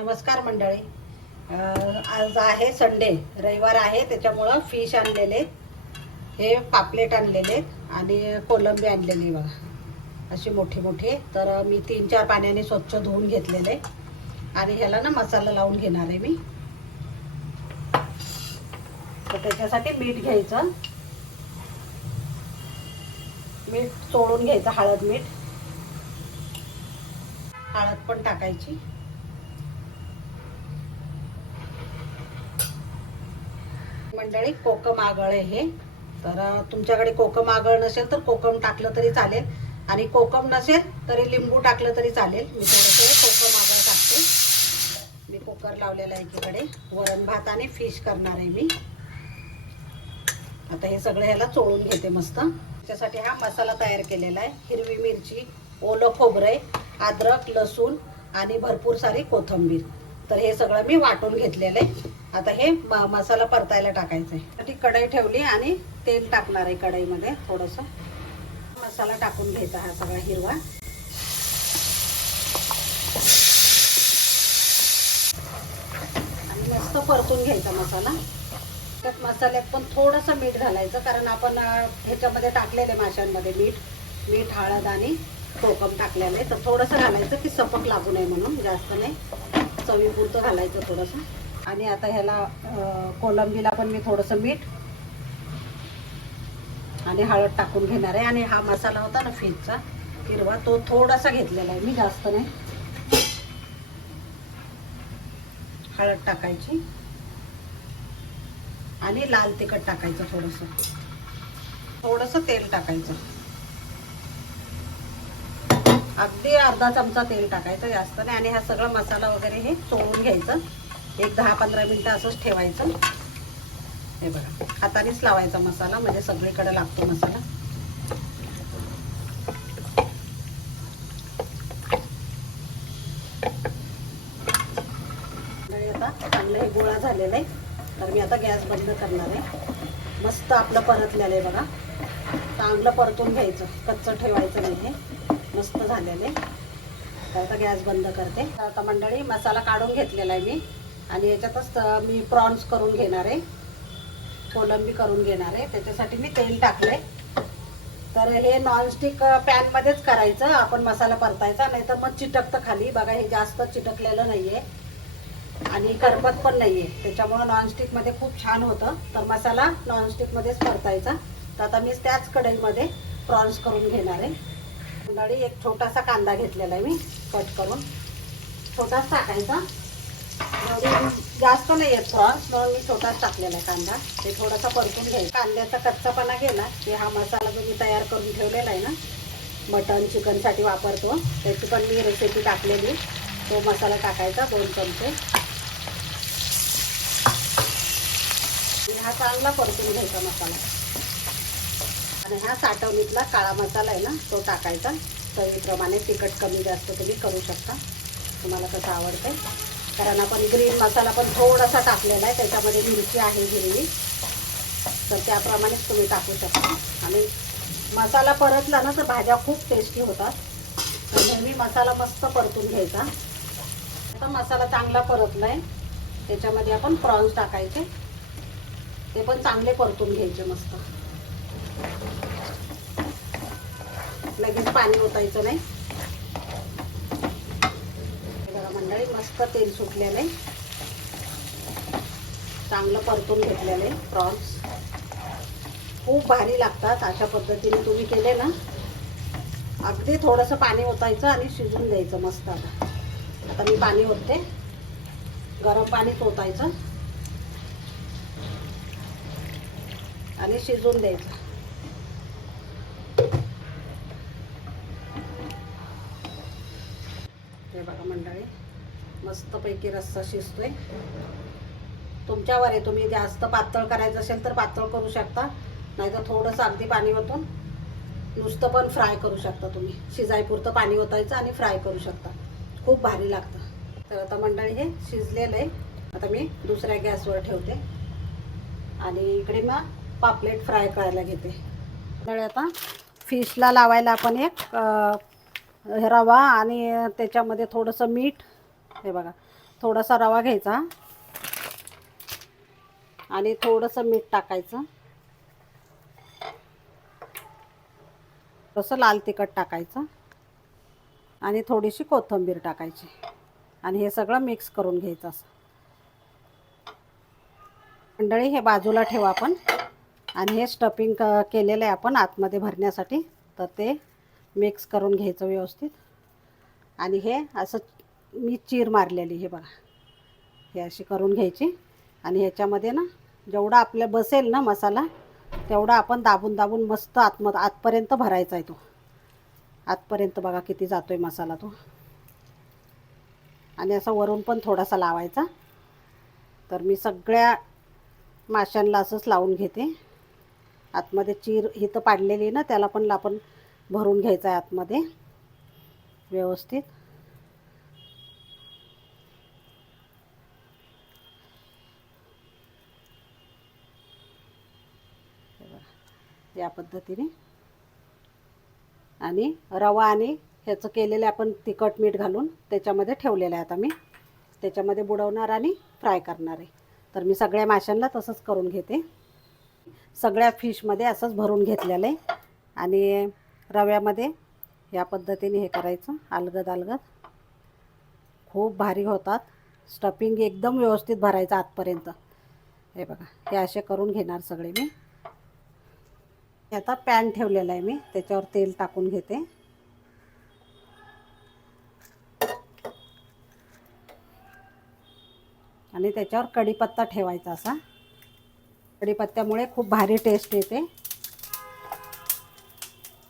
नमस्कार मंडळी. आज आहे संडे रविवार आहे त्याच्यामुळं फिश आणलेले हे पापलेट आणलेले आणि कोलंबी आणलेली बघा. अशी मोठी मोठी. तर मी तीन चार पाण्याने स्वच्छ धुवून घेतलेले. आणि ह्याला ना मसाला लावून घेणार आहे मी. तर त्याच्यासाठी मीठ घ्यायचं. मीठ चोळून घ्यायचं हळद मीठ. हळद पण टाकायची. मंडळी कोकम आगळ आहे हे. तर तुमच्याकडे कोकम आगळ नसेल तर कोकम टाकलं तरी चालेल. आणि कोकम नसेल तरी लिंबू टाकलं तरी चालेल. मी थोडंसं कोकम आगळ टाकते. मी कुकर लावलेला आहे एकीकडे. वरण भात आणि फिश करणार आहे मी. आता हे सगळं ह्याला चोळून घेते मस्त. त्याच्यासाठी हा मसाला तयार केलेला आहे. हिरवी मिरची ओलं खोबरे अद्रक लसूण आणि भरपूर सारी कोथिंबीर. तर हे सगळं मी वाटून घेतलेलं आहे. आता हे म- मसाला परतायला टाकायचा आहे ती कढई ठेवली आणि तेल टाकणार आहे कढईमध्ये थोडंसं. मसाला टाकून घ्यायचा हा सगळा हिरवा. आणि मस्त परतून घ्यायचा मसाला. त्यात मसाल्यात पण थोडंसं मीठ घालायचं कारण आपण ह्याच्यामध्ये टाकलेले माशांमध्ये मीठ मीठ हळद आणि कोकम टाकलेलं. आहे तर थोडंसं घालायचं की सपक लागू नये म्हणून जास्त नाही. चवीपुरतं घालायचं थोडंसं. आणि आता ह्याला कोलंबीला पण मी थोडंसं मीठ आणि हळद टाकून घेणार आहे. आणि हा मसाला होता ना फिशचा हिरवा तो थोडासा घेतलेला आहे. मी जास्त नाही. हळद टाकायची. आणि लाल तिखट टाकायचं थोडंसं. थोडंसं तेल टाकायचं. अगदी अर्धा चमचा तेल टाकायचं जास्त नाही. आणि हा सगळा मसाला वगैरे हे चोळून घ्यायचं. एक दहा पंधरा मिनटं असंच ठेवायचं. हे बघा हातानेच लावायचा मसाला म्हणजे सगळीकडे लागतो मसाला. आता चांगलं हे गोळा झालेला आहे. तर मी आता गॅस बंद करणार आहे. मस्त आपलं परतलेलं आहे बघा. चांगलं परतून घ्यायचं. कच्चं ठेवायचं नाही हे. मस्त झालेलं आहे. तर आता गॅस बंद करते. आता मंडळी मसाला काढून घेतलेला आहे मी. आणि याच्यातच मी प्रॉन्स करून घेणार आहे. कोलंबी करून घेणार आहे. त्याच्यासाठी मी तेल टाकले तर हे नॉनस्टिक पॅनमध्येच करायचं. आपण मसाला परतायचा नाहीतर मग चिटकतं खाली. बघा हे जास्त चिटकलेलं नाहीये. आणि करपत पण नाहीये. त्याच्यामुळं नॉनस्टिकमध्ये खूप छान होतं. तर मसाला नॉनस्टिकमध्येच परतायचा. तर आता मी त्याच कढईमध्ये प्रॉन्स करून घेणार आहे. मंडळी एक छोटासा कांदा घेतलेला आहे मी कट करून. छोटाच टाकायचा. जास्त नाही येत प्रॉन्स म्हणून मी छोटाच टाकलेला आहे कांदा. ते थोडासा परतून घ्यायचा कांद्याचा कच्चापणा गेला की हा मसाला जो मी तयार करून ठेवलेला आहे ना मटन चिकनसाठी वापरतो. त्याची पण मी रेसिपी टाकलेली. तो मसाला टाकायचा दोन चमचे. हा चांगला परतून घ्यायचा मसाला. आणि हा साठवणीतला काळा मसाला आहे ना तो टाकायचा. चवीप्रमाणे तिखट कमी जास्त तुम्ही करू शकता. तुम्हाला कसं आवडते कारण आपण ग्रीन मसाला पण थोडासा टाकलेला आहे त्याच्यामध्ये मिरची आहे हिरवी. तर त्याप्रमाणेच तुम्ही टाकू शकता. आणि मसाला परतला ना तर भाज्या खूप टेस्टी होतात. तर नेहमी मसाला मस्त परतून घ्यायचा. आता मसाला चांगला परतलाय. त्याच्यामध्ये आपण प्रॉन्स टाकायचे. ते पण चांगले परतून घ्यायचे मस्त. लगेच पाणी ओतायचं नाही. बघा मंडळी मस्त तेल सुटलेलं. आहे चांगलं परतून घेतलेलं आहे प्रॉन्स खूप भारी लागतात अशा पद्धतीने तुम्ही केले ना अगदी थोडंसं पाणी ओतायचं आणि शिजून द्यायचं मस्त आता. आता मी पाणी ओतते. गरम पाणीच ओतायचं. आणि शिजून द्यायचं. हे बघा मंडळी. मस्तपैकी रस्सा शिजतोय. तुमच्यावर आहे तुम्ही जास्त पातळ करायचं असेल तर पातळ करू शकता. नाहीतर थोडंसं अगदी पाणी ओतून नुसतं पण फ्राय करू शकता तुम्ही. शिजायपुरतं पाणी ओतायचं आणि फ्राय करू शकता. खूप भारी लागतं. तर आता मंडळी हे शिजलेलं आहे. आता मी दुसऱ्या गॅसवर ठेवते. आणि इकडे मग पापलेट फ्राय करायला घेते. मंडळी आता फिशला लावायला आपण एक रवा आणि त्याच्यामध्ये थोडंसं मीठ हे बघा थोडासा रवा घ्यायचा. आणि थोडंसं मीठ टाकायचं. थोडंसं लाल तिखट टाकायचं. आणि थोडीशी कोथिंबीर टाकायची. आणि हे सगळं मिक्स करून घ्यायचं असं. मंडळी हे बाजूला ठेवा आपण. आणि हे स्टफिंग क केलेलं आहे आपण आतमध्ये भरण्यासाठी. तर ते मिक्स करून घ्यायचं व्यवस्थित. आणि हे असं मी चीर मारलेली हे बघा. हे अशी करून घ्यायची. आणि ह्याच्यामध्ये ना जेवढा आपल्या बसेल ना मसाला तेवढा आपण दाबून दाबून मस्त आतम आतपर्यंत भरायचा आहे तो. आतपर्यंत बघा किती जातो आहे मसाला तो. आणि असा वरून पण थोडासा लावायचा. तर मी सगळ्या माशांना असंच लावून घेते. आतमध्ये चीर ही तर पाडलेली आहे ना त्याला पण आपण भरून घ्यायचं आहे आतमध्ये. व्यवस्थित हे बघा. या पद्धतीने. आणि रवा आणि ह्याचं केलेलं आपण तिखट मीठ घालून त्याच्यामध्ये ठेवलेलं आहे आता मी. त्याच्यामध्ये बुडवणार आणि फ्राय करणार आहे. तर मी सगळ्या माशांना तसंच करून घेते. सगळ्या फिशमध्ये असंच भरून घेतलेलं आहे. आणि रव्यामध्ये या पद्धतीने हे करायचं. अलगद अलगद. खूप भारी होतात. स्टफिंग एकदम व्यवस्थित भरायचं आतपर्यंत. हे बघा हे असे करून घेणार सगळे मी. आता पॅन ठेवलेला आहे मी. त्याच्यावर तेल टाकून घेते. आणि त्याच्यावर कढीपत्ता ठेवायचा असा. कढीपत्त्यामुळे खूप भारी टेस्ट येते.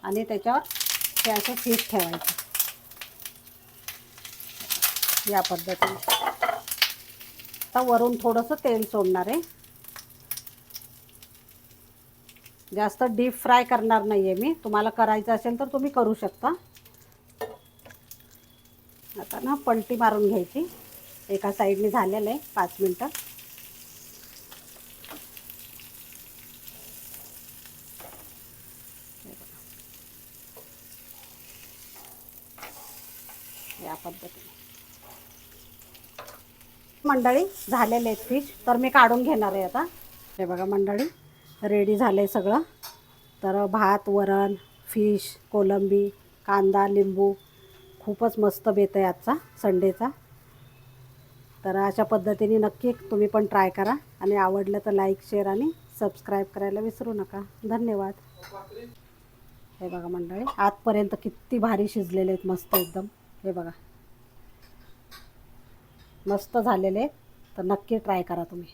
आणि त्याच्यावर हे असं फिश ठेवायचं. या पद्धतीने. आता वरून थोडंसं तेल सोडणार आहे. जास्त डीप फ्राय करणार नाही आहे मी. तुम्हाला करायचं असेल तर तुम्ही करू शकता. आता ना पलटी मारून घ्यायची. एका साईडने झालेलं आहे पाच मिनटं. या पद्धतीने. मंडळी झालेले आहेत फिश तर मी काढून घेणार आहे आता. हे बघा मंडळी. रेडी झालं आहे सगळं. तर भात वरण फिश कोलंबी कांदा लिंबू खूपच मस्त बेत आहे आजचा संडेचा. तर अशा पद्धतीने नक्की तुम्ही पण ट्राय करा. आणि आवडलं तर लाईक शेअर आणि सबस्क्राईब करायला विसरू नका. धन्यवाद. हे बघा मंडळी आजपर्यंत किती भारी शिजलेले आहेत मस्त एकदम. हे बघा. मस्त झालेले आहेत. तर नक्की ट्राय करा तुम्ही.